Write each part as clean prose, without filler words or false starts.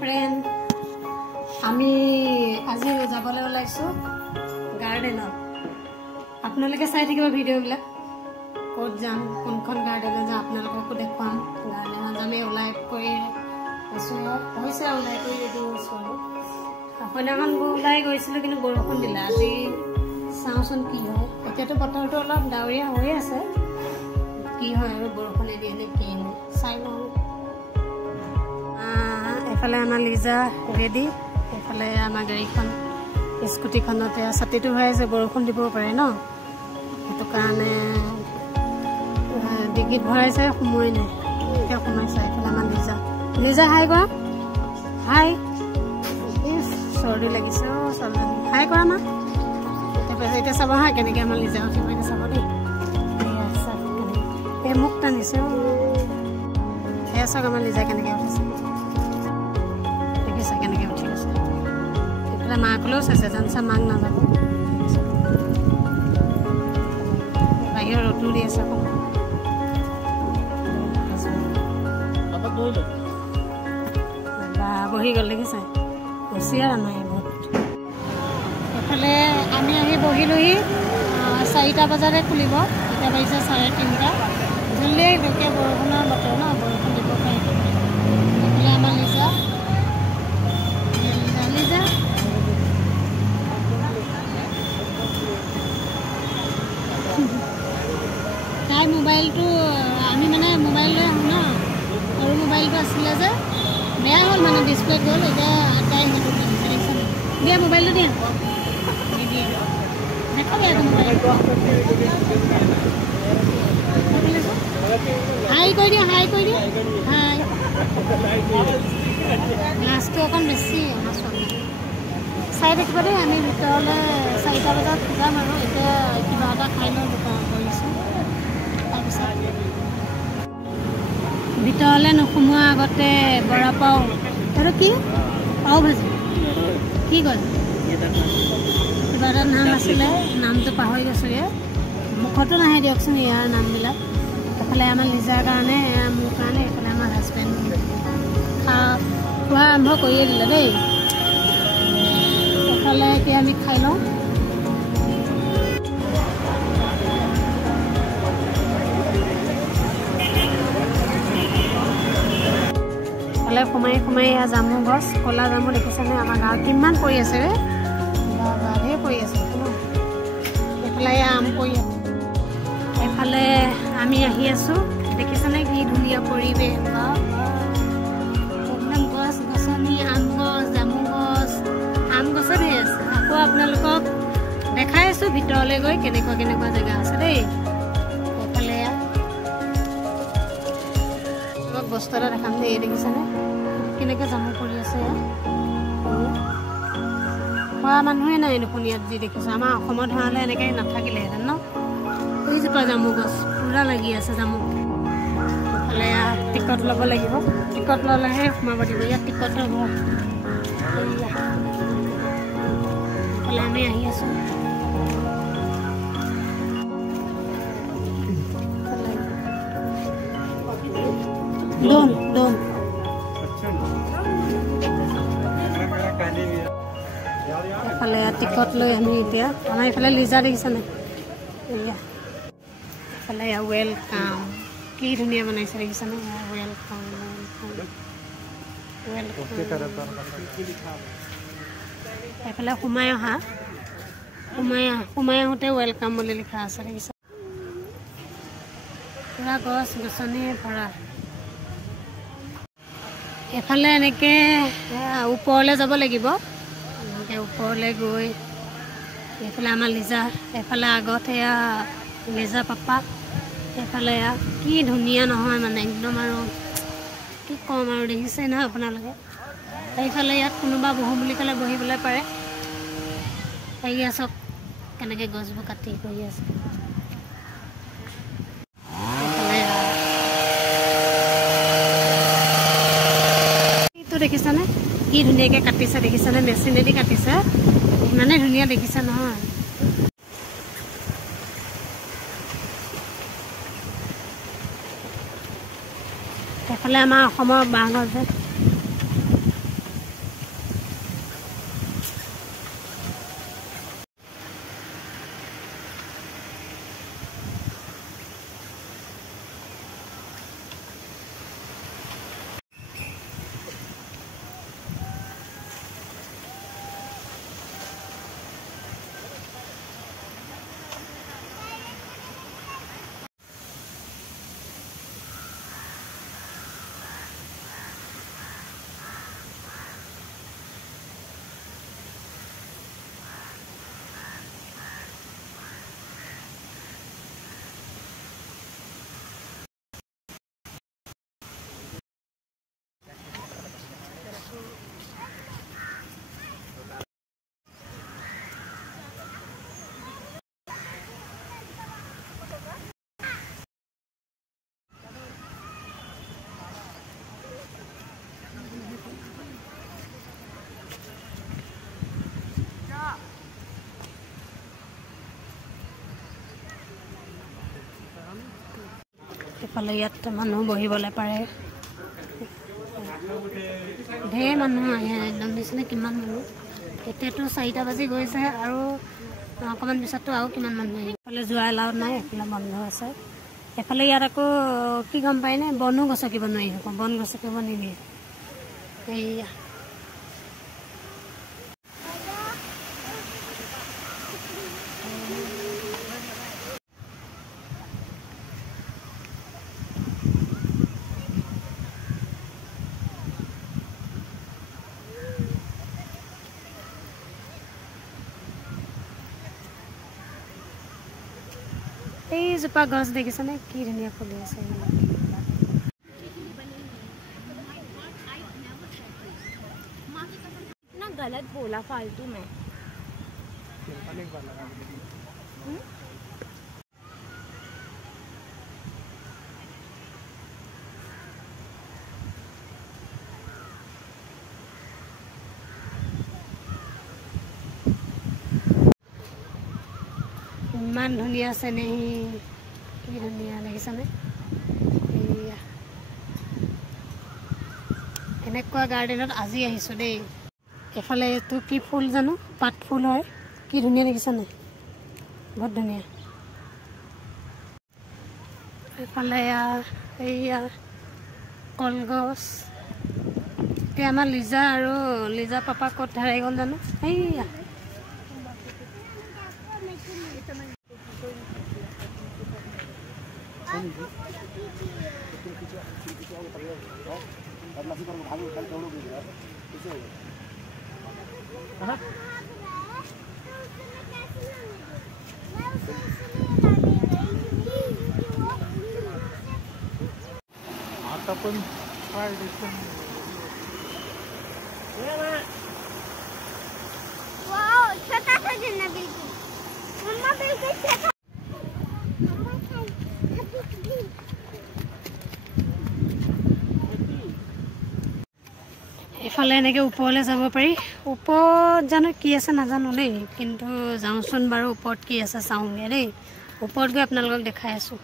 Friend আমি আজি যাবলৈ ওলাইছো গাৰ্ডেনত আপোনালোকে চাই থাকিব ভিডিঅ'বিলাক ক'ত যাম কোনখন গাৰ্ডেনত যাম আপোনালোককো দেখুৱাম গাৰ্ডেনত আমি ওলাই কৰি আছো হৈছে ওলাই কৰি এইটো ওচৰত আপোনাখন ওলাই গৈছিলোঁ কিন্তু বৰষুণ দিলে আজি চাওঁচোন কি হয় এতিয়াতো বতৰটো অলপ ডাৱৰীয়া হৈ আছে কি হয় আৰু বৰষুণে দিয়ে নে কি চাই লওঁ এফালে আমাৰ লিজা ৰেডি এফালে আমাৰ গাড়ীখন স্কুটিখনতে ছাতিটো হৈ আছে বৰষুণ দিব পাৰে ন সেইটো কাৰণে ডিগিত ভৰাইছে সময় নাই এতিয়া সোমাইছে এইফালে আমাৰ লিজা হাই কৰা হাই চৰ্দি লাগিছে অ' ছোৱালীজনী হাই কৰা মা এতিয়া চাব হা কেনেকৈ আমাৰ লিজা উঠিব এতিয়া চাব দেই এই মোক টানিছে সেয়া চাওক আমাৰ লিজা কেনেকৈ উঠিছে দেখিছে কেনেকৈ উঠি গৈছে এইফালে মাকলৈও চাইছে জানচা মাক নাযাব বাহিৰত ৰ'দো দি আছে বহি গ'ল দেখিছে হুঁচিয়াৰ আনোৱে বহুত এইফালে আমি আহি বহিলোহি 4টা বজাতে খুলিব এতিয়া বাজিছে 3:30 জলদি আহিলোকে বৰষুণৰ বতৰ ন বৰষুণ দিব পাৰে এইফালে আমাৰ লিজা তাই মোবাইলটো আমি মানে মোবাইল লৈ আহোঁ ন সৰু মোবাইলটো আছিলে যে বেয়া হ'ল মানে ডিছপ্লে গ'ল এতিয়া তাই সেইটো দিয়া মোবাইলটো দিয়া দেখাবি আকৌ মোবাইলটো হাই কৰি দিয়া হাই গ্লাছটো অকণ বেছি আমাৰ ছোৱালী চাই থাকিব দেই আমি ভিতৰলৈ 4টা বজাত যাম আৰু এতিয়া কিবা এটা খাই লৈ দোকান কৰিছোঁ তাৰপিছত ভিতৰলৈ নোসোমোৱাৰ আগতে বৰা পাও আৰু কি পাও ভাজি কি কয় কিবা এটা নাম আছিলে নামটো পাহৰি গৈছোঁগৈ মুখতো নাহে দিয়কচোন ইয়াৰ নামবিলাক এইফালে আমাৰ লিজাৰ কাৰণে এয়া মোৰ কাৰণে এইফালে আমাৰ হাজবেণ্ড খোৱা আৰম্ভ কৰিয়ে দিলে দেই এইফালে এতিয়া আমি খাই লওঁ এইফালে সোমাই এয়া জামু গছ ক'লা জামু দেখিছেনে আমাৰ গাঁৱত কিমান পৰি আছে ৰে ধেৰ পৰি আছে এইফালে এয়া আম পৰি আছে এইফালে আমি আহি আছোঁ দেখিছেনে কি ধুনীয়া পৰিৱেশ একদম গছ গছনি আম গছ জামু গছ আম গছে ধেৰ আছে আকৌ আপোনালোকক দেখাই আছোঁ ভিতৰলৈ গৈ কেনেকুৱা জেগা আছে দেই এইফালে অলপ বস্তু এটা দেখাম দেই দেখিছেনে কেনেকৈ জামু পৰি আছে খোৱা মানুহে নাই দেখোন ইয়াত যি দেখিছোঁ আমাৰ অসমত হোৱালে এনেকৈ নাথাকিলেহেঁতেন ন এইজোপা জামু গছ পূৰা লাগি আছে জামু এইফালে টিকট ল'ব লাগিব টিকট ল'লেহে সোমাব দিব ইয়াত টিকট ল'ব এইফালে আমি আহি আছোঁ ডোন এইফালে টিকট লৈ আমি এতিয়া আমাৰ এইফালে লিজা দেখিছেনে এয়া এইফালে ৱেলকাম কি ধুনীয়া বনাইছে দেখিছেনে ৱেলকাম এইফালে সোমাই আহোঁতে ৱেলকাম বুলি লিখা আছে দেখিছে পূৰা গছ গছনি ভৰা এইফালে এনেকৈ ওপৰলৈ যাব লাগিব এনেকৈ ওপৰলৈ গৈ এইফালে আমাৰ লিজা এইফালে আগত এয়া লিজা পাপা এইফালে এয়া কি ধুনীয়া নহয় মানে একদম আৰু কি ক'ম আৰু দেখিছে নহয় আপোনালোকে এইফালে ইয়াত কোনোবা বহোঁ বুলি ক'লে বহিবলৈ পাৰে এয়া চাওক কেনেকৈ গছবোৰ কাটি কৰি আছে এইটো দেখিছেনে কি ধুনীয়াকৈ কাটিছে দেখিছেনে মেচিনেদি কাটিছে ইমানে ধুনীয়া দেখিছে নহয় এইফালে আমাৰ অসমৰ বাঁহগছ যে এফালে ইয়াত মানুহ বহিবলৈ পাৰে ঢেৰ মানুহ আহে একদম নিচিনা কিমান মানুহ এতিয়াতো 4টা বাজি গৈছে আৰু অকণমান পিছততো আৰু কিমান মানুহ আহিব এফালে যোৱা এলাউড নাই এফালে বন্ধ আছে এফালে ইয়াত আকৌ কি গম পায়নে বনো গছকিব নোৱাৰি হ'ব বন গছকিব নিদিয়ে এইয়া এইজোপা গছ দেখিছেনে কি ধুনীয়া ফুলি আছে ना गलत बोला फालतू में ইমান ধুনীয়া আছে নেহি কি ধুনীয়া দেখিছেনে এনেকুৱা গাৰ্ডেনত আজি আহিছোঁ দেই এফালে এইটো কি ফুল জানো পাত ফুল হয় কি ধুনীয়া দেখিছেনে বহুত ধুনীয়া এফালে এইয়া কলগছ এতিয়া আমাৰ লিজা আৰু লিজা পাপা ক'ত হেৰাই গ'ল জানো এইয়া आता पण काय दिसतं वाओ छोटा सा झरना बिल्कुल मम्मा बिल्कुल छोटा এফালে এনেকৈ ওপৰলৈ যাব পাৰি ওপৰত জানো কি আছে নাজানো দেই কিন্তু যাওঁচোন বাৰু ওপৰত কি আছে চাওঁগৈ দেই ওপৰত গৈ আপোনালোকক দেখাই আছোঁ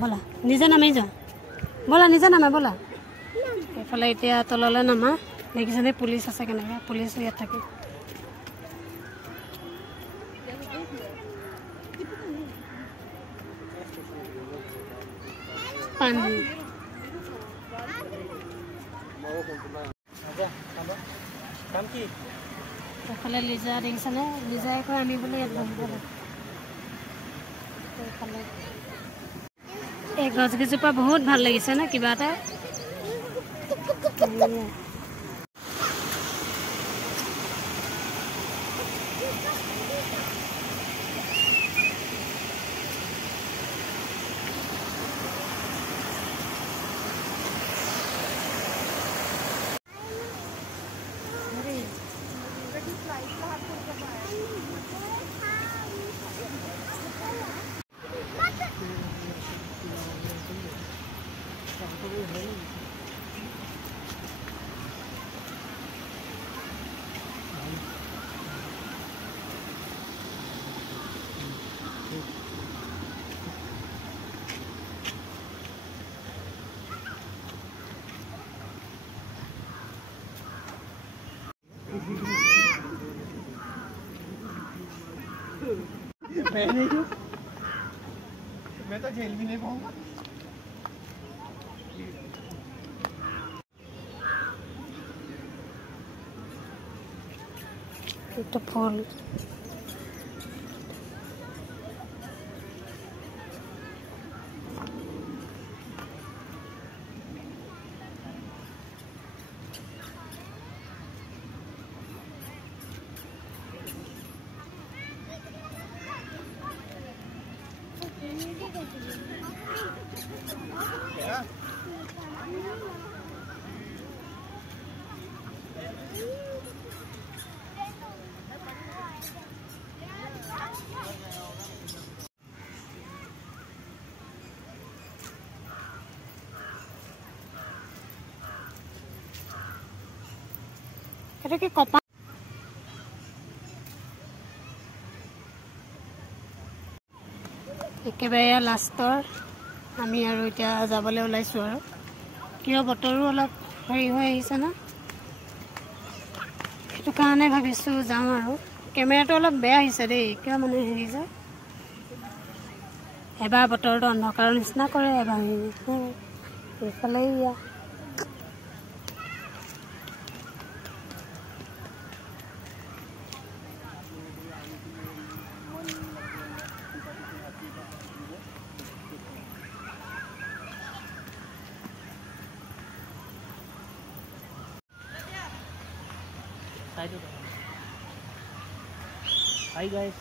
बोला निजे नामी जा बोला निजे नामा बोला एफाले इतना तलले नामा देखिछने पुलिस আছে কেনেকে পুলিচ ইয়াত থাকে পানী काम की এফালে লিজা দেখিছনে লিজাই কৈ আমি বলে ইয়াত বহিব এফালে এই গছগিজোপা বহুত ভাল লাগিছে না কিবা এটা मैं तो जेल भी नहीं पाऊंगा तो फूल এটা কি কপা একেবাৰে লাষ্টৰ আমি আৰু এতিয়া যাবলৈ ওলাইছোঁ আৰু কিয় বতৰো অলপ হেৰি হৈ আহিছে না সেইটো কাৰণে ভাবিছোঁ যাওঁ আৰু কেমেৰাটো অলপ বেয়া আহিছে দেই কিয় মানে হেৰি যে এবাৰ বতৰটো অন্ধকাৰৰ নিচিনা কৰে এবাৰ এইফালে ইয়া हाय गाइस,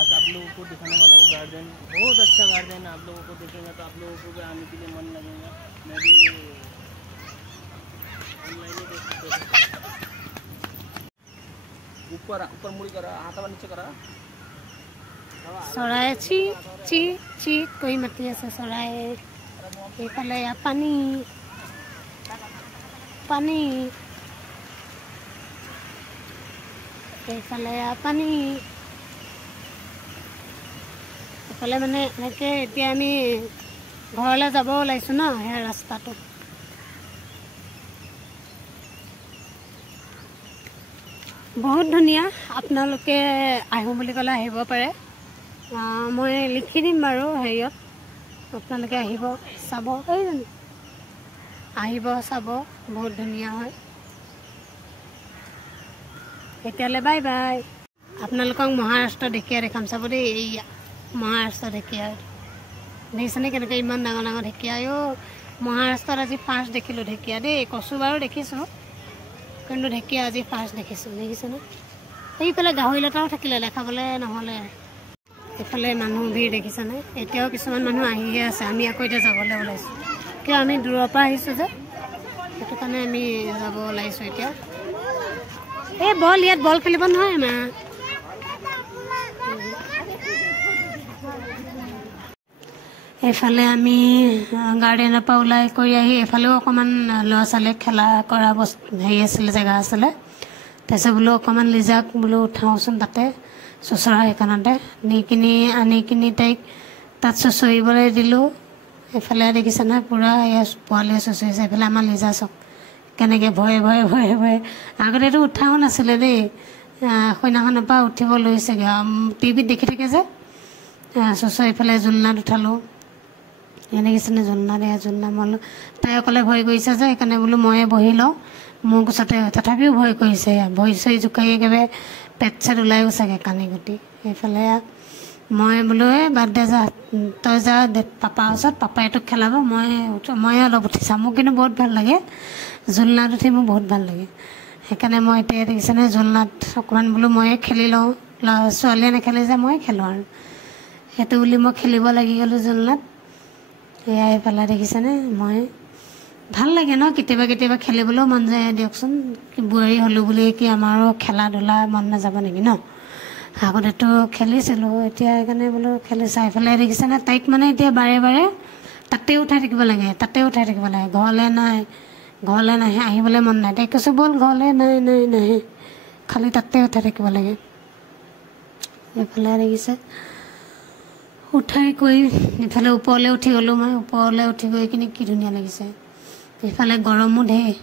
आज आप लोगों को दिखाने वाला हूँ गार्डन। बहुत अच्छा गार्डन है, आप लोगों को देखेंगे तो आप लोगों को भी आने के लिए मन लगेगा। मैं भी ऑनलाइन ही देख सकते ऊपर ऊपर मुड़ी करा हाथ नीचे करा চৰাই চি চি চি কৈ মাতি আছে চৰাই এইফালে পানী পানী এইফালে পানী এইফালে মানে এনেকৈ এতিয়া আমি ঘৰলৈ যাব ওলাইছোঁ ন সেই ৰাস্তাটো বহুত ধুনীয়া আপোনালোকে আহোঁ বুলি ক'লে আহিব পাৰে মই লিখি দিম বাৰু হেৰিয়ত আপোনালোকে আহিব চাব আহিব চাব বহুত ধুনীয়া হয় এতিয়ালৈ বাই বাই আপোনালোকক মহাৰাষ্ট্ৰ ঢেকীয়া দেখাম চাব দেই এইয়া মহাৰাষ্ট্ৰ ঢেকীয়া দেখিছেনে কেনেকৈ ইমান ডাঙৰ ডাঙৰ ঢেকীয়া মহাৰাষ্ট্ৰত আজি ফাৰ্ষ্ট দেখিলোঁ ঢেকীয়া দেই কচু বাৰু দেখিছোঁ কিন্তু ঢেকীয়া আজি ফাৰ্ষ্ট দেখিছোঁ দেখিছেনে সেইফালে গাহৰি লতাও থাকিলে দেখাবলৈ নহ'লে এইফালে মানুহ ভিৰ দেখিছেনে এতিয়াও কিছুমান মানুহ আহিয়ে আছে আমি আকৌ এতিয়া যাবলৈ ওলাইছোঁ কিয় আমি দূৰৰ পৰা আহিছোঁ যে সেইটো কাৰণে আমি যাব ওলাইছোঁ এতিয়া এই বল ইয়াত বল খেলিব নহয় মা এইফালে আমি গাৰ্ডেনৰ পৰা ওলাই কৰি আহি এইফালেও অকণমান ল'ৰা ছোৱালীক খেলা কৰা বস্তু হেৰি আছিলে জেগা আছিলে তাৰপিছত বোলো অকণমান লিজাক বোলো উঠাওঁচোন তাতে চুচৰা সেইখনতে আনি কিনি তাইক তাত চুচৰিবলৈ দিলোঁ এইফালে দেখিছে নহয় পূৰা এয়া পোৱালীয়ে চুচৰিছে এইফালে আমাৰ লিজা চক কেনেকৈ ভয়ে ভয়ে ভয়ে ভয়ে আগতেতো উঠাও নাছিলে দেই সৈনাখনৰ পৰা উঠিব লৈছেগৈ টিভিত দেখি থাকে যে চুচৰি এইফালে জোলনাত উঠালোঁ এনেকেইছেনে জোলনা দিয়া জোলনা মলো তাই অকলে ভয় কৰিছে যে সেইকাৰণে বোলো ময়ে বহি লওঁ মোৰ কোচতে তথাপিও ভয় কৰিছে ভৰি চৰি জোকাৰি একেবাৰে পেট চেট ওলাই গৈছেগৈ কানি গুটি সেইফালে মই বোলো এই বাদ দে যা তই যা পাপাৰ ওচৰত পাপাই তোক খেলাব মই অলপ উঠি চাম মোক কিন্তু বহুত ভাল লাগে জোলনাত উঠি মোৰ বহুত ভাল লাগে সেইকাৰণে মই এতিয়া দেখিছেনে জোলনাত অকণমান বোলো ময়ে খেলি লওঁ ছোৱালীয়ে নেখেলি যে মই খেলোঁ আৰু সেইটো বুলি মই খেলিব লাগি গ'লোঁ জোলনাত এয়া এইফালে দেখিছেনে মই ভাল লাগে ন কেতিয়াবা কেতিয়াবা খেলিবলৈও মন যায় দিয়কচোন বোৱাৰী হ'লোঁ বুলি কি আমাৰো খেলা ধূলা মন নাযাব নেকি ন আগতেতো খেলিছিলোঁ এতিয়া সেইকাৰণে বোলো খেলি চাইফালে দেখিছেনে তাইক মানে এতিয়া বাৰে বাৰে তাতে উঠাই থাকিব লাগে ঘৰলৈ নাহে আহিবলৈ মন নাই তাইক কৈছোঁ ব'ল ঘৰলৈ নাহে খালি তাতে উঠাই থাকিব লাগে এইফালে দেখিছে উঠাই কৰি ইফালে ওপৰলৈ উঠি গ'লোঁ মই ওপৰলৈ উঠি গৈ কিনি কি ধুনীয়া লাগিছে এইফালে গৰমো ঢেৰ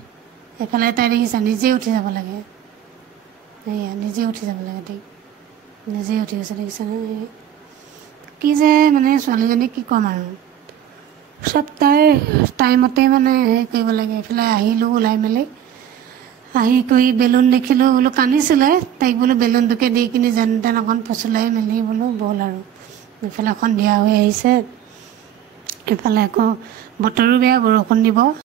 এইফালে তাই দেখিছে নিজে উঠি যাব লাগে এয়া নিজে উঠি যাব লাগে তাইক নিজে উঠি গৈছে দেখিছেনে কি যে মানে ছোৱালীজনী কি ক'ম আৰু চব তাই টাইমতে মানে হেৰি কৰিব লাগে এইফালে আহিলোঁ ওলাই মেলি আহি কৰি বেলুন দেখিলোঁ বোলো কান্দিছিলে তাইক বোলো বেলুনটোকে দি কিনি যেন তেন অকণ ফুচলাই মেলি বোলো ব'ল আৰু এইফালে সন্ধিয়া হৈ আহিছে এইফালে আকৌ বতৰো বেয়া বৰষুণ দিব